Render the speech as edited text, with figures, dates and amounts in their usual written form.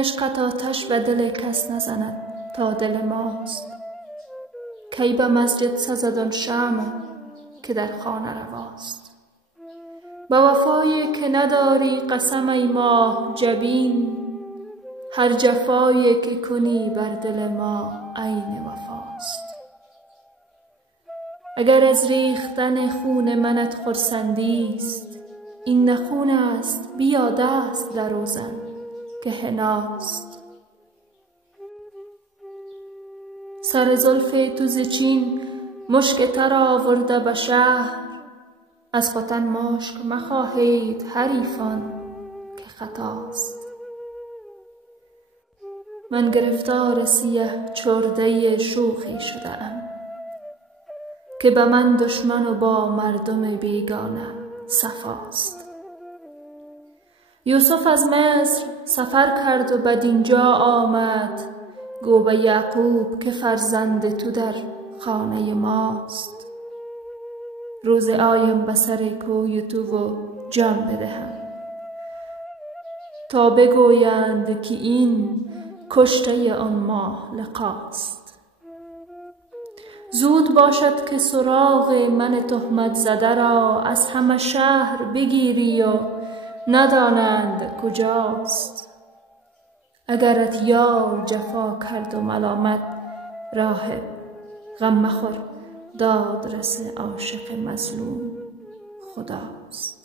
عشقت آتش به دل کس نزند تا دل ماست. کی به مسجد سزد آن شمع که در خانه رواست. به وفایی که نداری قسم ای ماه جبین، هر جفایی که کنی بر دل ما عین وفاست. اگر از ریختن خون منت خرسندی است، این نه خون است، بیا دست در او زن که حناست. سر زلف تو ز چین مشک تر آورده به شهر، از ختن مشک مخواهید حریفان که خطاست. من گرفتار سیه چرده شوخی شده ام که به من دشمن و با مردم بیگانه صفاست. یوسف از مصر سفر کرد و بدینجا آمد، گو به یعقوب که فرزند تو در خانه ماست. روز آیم به سر کوی تو و جان بدهم تا بگویند که این کشته آن ماه لقاست. زود باشد که سراغ من تهمت زده را از همه شهر بگیری و ندانند کجاست. اگرت یار جفا کرد و ملامت راهب، غم مخور، دادرس عاشق مظلوم خداست.